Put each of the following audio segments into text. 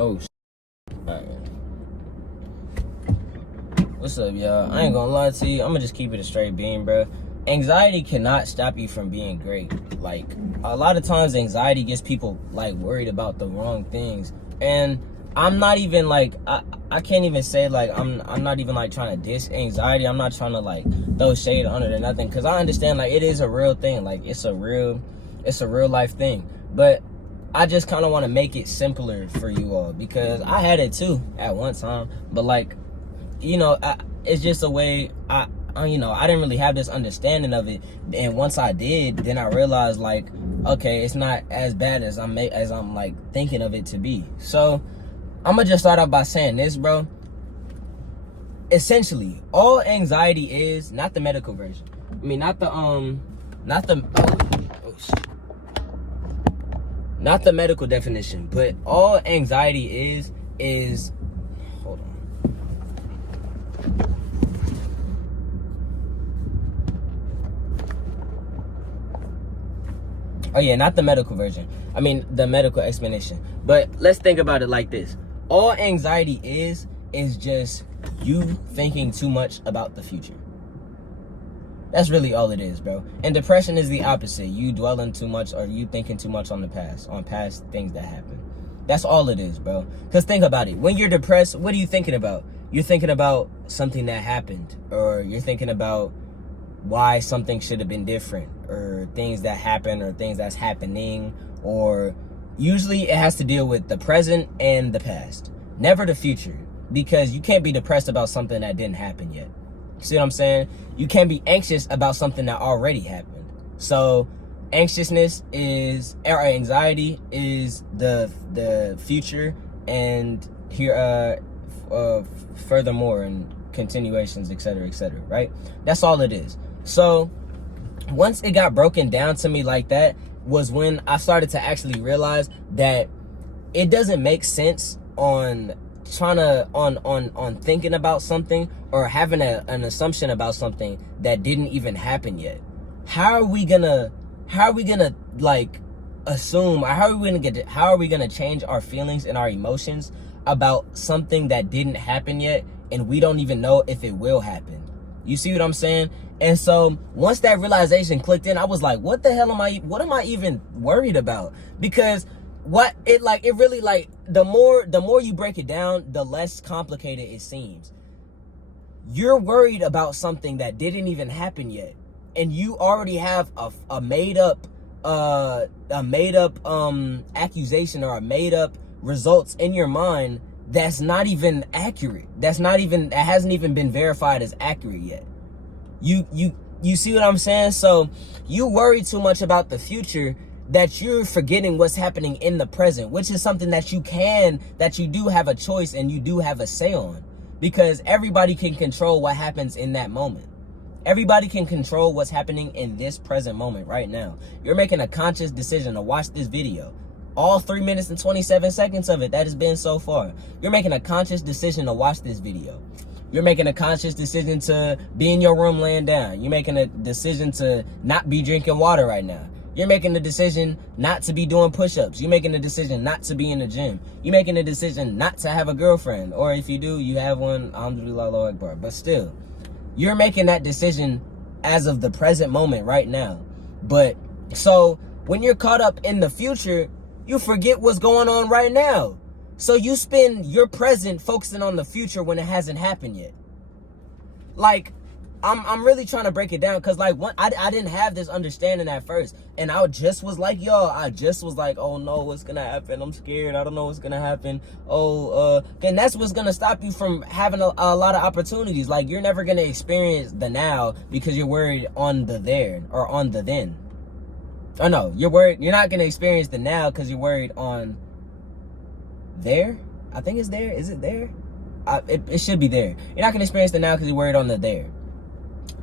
Oh, alright. What's up, y'all? I ain't gonna lie to you. I'm gonna just keep it a straight beam, bro. Anxiety cannot stop you from being great. Like, a lot of times anxiety gets people, like, worried about the wrong things. And I'm not even, like, I can't even say, like, I'm not even, like, trying to diss anxiety. I'm not trying to, like, throw shade on it or nothing. Because I understand, like, it is a real thing. Like, it's a real life thing. But I just kind of want to make it simpler for you all, because I had it too at one time. But, like, you know, it's just a way I didn't really have this understanding of it. And once I did, then I realized, like, okay, it's not as bad as I'm like thinking of it to be. So I'm gonna just start out by saying this, bro. Essentially, all anxiety is, not the medical version. I mean, not the not the medical definition, but all anxiety is hold on. Oh yeah, not the medical version. I mean, the medical explanation. But let's think about it like this. All anxiety is just you thinking too much about the future. That's really all it is, bro. And depression is the opposite. You dwelling too much, or you thinking too much on the past, on past things that happened. That's all it is, bro. Because think about it. When you're depressed, what are you thinking about? You're thinking about something that happened, or you're thinking about why something should have been different, or things that happen, or things that's happening, or usually it has to deal with the present and the past, never the future, because you can't be depressed about something that didn't happen yet. See what I'm saying? You can't be anxious about something that already happened. So anxiousness is, or anxiety is the future, and here furthermore, and continuations, etc., right? That's all it is. So once it got broken down to me like that, was when I started to actually realize that it doesn't make sense on thinking about something, or having an assumption about something that didn't even happen yet. How are we gonna like assume, or how are we gonna change our feelings and our emotions about something that didn't happen yet, and we don't even know if it will happen? You see what I'm saying? And so once that realization clicked in, I was like, what the hell what am I even worried about? Because it really, like, the more you break it down, the less complicated it seems. You're worried about something that didn't even happen yet, and you already have a made up accusation, or a made up results in your mind that's not even accurate. That hasn't even been verified as accurate yet. You see what I'm saying? So you worry too much about the future that you're forgetting what's happening in the present, which is something that you do have a choice, and you do have a say on, because everybody can control what happens in that moment. Everybody can control what's happening in this present moment right now. You're making a conscious decision to watch this video. All 3 minutes and 27 seconds of it that has been so far. You're making a conscious decision to watch this video. You're making a conscious decision to be in your room laying down. You're making a decision to not be drinking water right now. You're making the decision not to be doing push-ups. You're making the decision not to be in the gym. You're making the decision not to have a girlfriend. Or if you do, you have one, alhamdulillah, Allahu Akbar. But still, you're making that decision as of the present moment right now. But so when you're caught up in the future, you forget what's going on right now. So you spend your present focusing on the future when it hasn't happened yet. Like, I'm really trying to break it down, because, like, I didn't have this understanding at first, and I just was like, oh no, what's gonna happen? I'm scared. I don't know what's gonna happen. And that's what's gonna stop you from having a lot of opportunities. Like, you're never gonna experience the now because you're worried on the there, or on the then. Oh no, you're not gonna experience the now because you're worried on there. I think it's there. Is it there? It should be there. You're not gonna experience the now because you're worried on the there.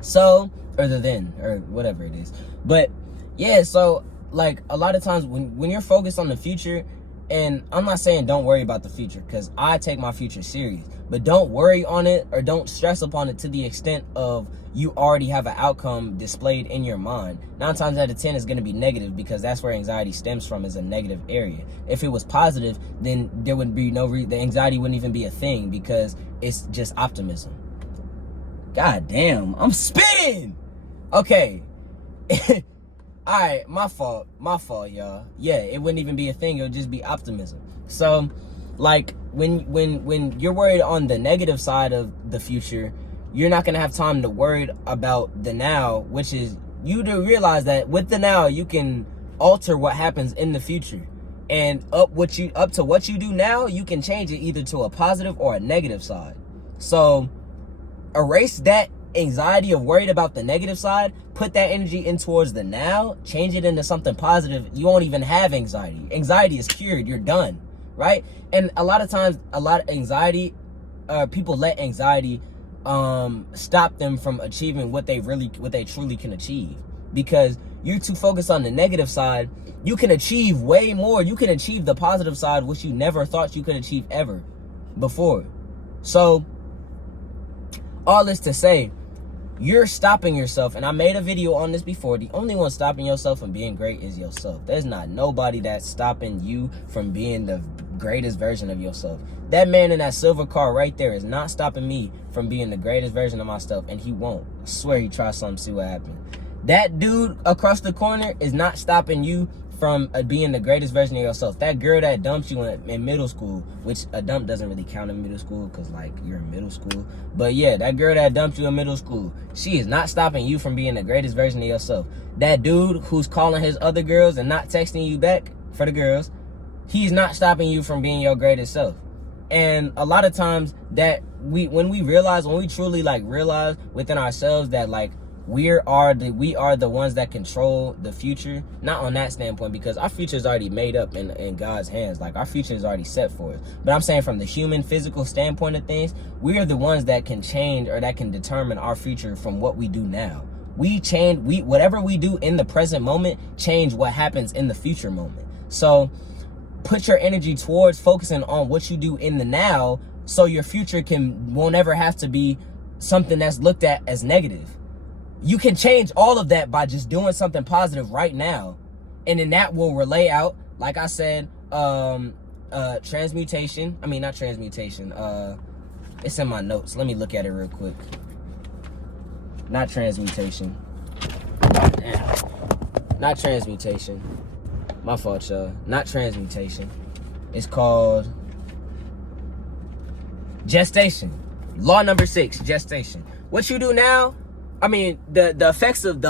So, or the then, or whatever it is. But yeah, so, like, a lot of times when you're focused on the future, And I'm not saying don't worry about the future, because I take my future serious. But don't worry on it or don't stress upon it to the extent of you already have an outcome displayed in your mind. 9 times out of 10 is going to be negative, because that's where anxiety stems from, is a negative area. If it was positive, then there would be no the anxiety wouldn't even be a thing, because it's just optimism. God damn, I'm spitting. Okay. All right, my fault, y'all. Yeah, it wouldn't even be a thing. It would just be optimism. So, like, when you're worried on the negative side of the future, you're not gonna have time to worry about the now, which is you to realize that with the now, you can alter what happens in the future, and up to what you do now, you can change it either to a positive or a negative side. So, erase that anxiety of worried about the negative side, put that energy in towards the now, change it into something positive. You won't even have anxiety. Anxiety is cured. You're done, right? And a lot of times, anxiety, people let anxiety stop them from achieving what they truly can achieve, because you're too focused on the negative side. You can achieve way more. You can achieve the positive side, which you never thought you could achieve ever before. So all this to say, you're stopping yourself, and I made a video on this before. The only one stopping yourself from being great is yourself. There's not nobody that's stopping you from being the greatest version of yourself. That man in that silver car right there is not stopping me from being the greatest version of myself, and he won't. I swear he tries something, see what happens. That dude across the corner is not stopping you from being the greatest version of yourself. That girl that dumped you in middle school, which a dump doesn't really count in middle school, because like you're in middle school, but yeah, that girl that dumped you in middle school, she is not stopping you from being the greatest version of yourself. That dude who's calling his other girls and not texting you back for the girls, he's not stopping you from being your greatest self. And a lot of times that when we truly like realize within ourselves that like we are the ones that control the future, not on that standpoint, because our future is already made up in God's hands. Like, our future is already set for us. But I'm saying from the human physical standpoint of things, we are the ones that can change or that can determine our future from what we do now. Whatever we do in the present moment change what happens in the future moment. So put your energy towards focusing on what you do in the now, so your future won't ever have to be something that's looked at as negative. You can change all of that by just doing something positive right now. And then that will relay out, like I said, transmutation. I mean, not transmutation. It's in my notes. Let me look at it real quick. Not transmutation. Damn. Not transmutation. My fault, y'all. Not transmutation. It's called gestation. Law number 6, gestation. What you do now, I mean, the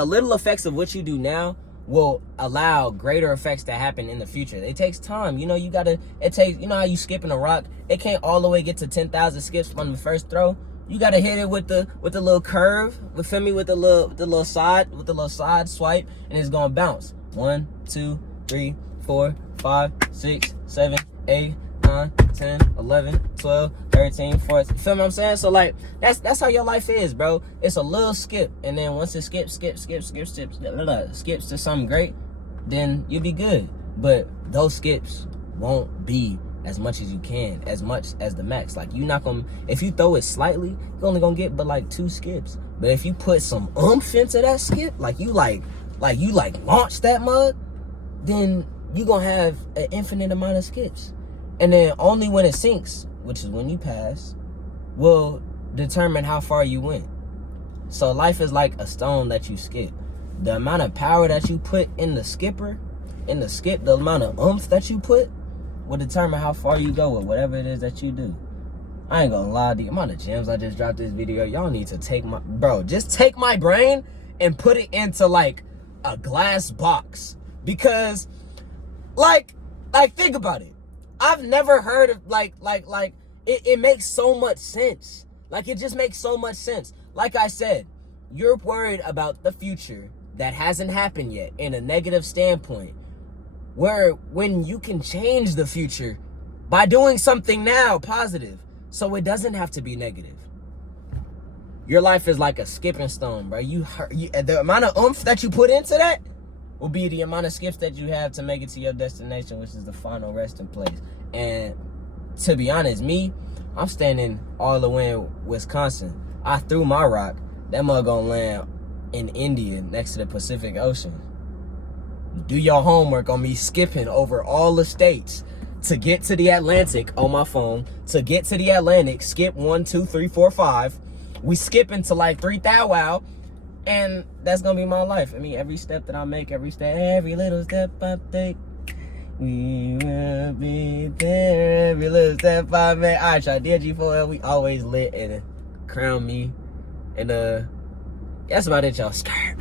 little effects of what you do now will allow greater effects to happen in the future. It takes time. You know, you know how you skipping a rock? It can't all the way get to 10,000 skips from the first throw. You gotta hit it with the little curve, with the little side swipe, and it's gonna bounce. 1, 2, 3, 4, 5, 6, 7, 8, 9, 10, 11, 12, 13, 14. You feel what I'm saying? So like that's how your life is, bro. It's a little skip, and then once it skips to something great, then you'll be good. But those skips won't be as much as you can, as much as the max. Like, you're not gonna, if you throw it slightly, you're only gonna get but like 2 skips. But if you put some oomph into that skip, like you launch that mug, then you're gonna have an infinite amount of skips. And then only when it sinks, which is when you pass, will determine how far you went. So life is like a stone that you skip. The amount of power that you put in the skip, the amount of oomph that you put, will determine how far you go with whatever it is that you do. I ain't gonna lie, the amount of gems I just dropped this video, y'all need to take just take my brain and put it into like a glass box. Because like think about it. I've never heard of it makes so much sense. Like, it just makes so much sense. Like I said, you're worried about the future that hasn't happened yet in a negative standpoint, when you can change the future by doing something now positive, so it doesn't have to be negative. Your life is like a skipping stone, bro. The amount of oomph that you put into that, will be the amount of skips that you have to make it to your destination, which is the final resting place. And to be honest, I'm standing all the way in Wisconsin. I threw my rock. That mug gonna land in India next to the Pacific Ocean. Do your homework on me skipping over all the states to get to the Atlantic on my phone. To get to the Atlantic, skip 1, 2, 3, 4, 5. We skipping to like 3,000, and that's gonna be my life. I mean, every step that I make, every little step I take, we will be there. Every little step I make. All right, y'all. DG4L, we always lit, and crown me. And that's about it, y'all. Skirt.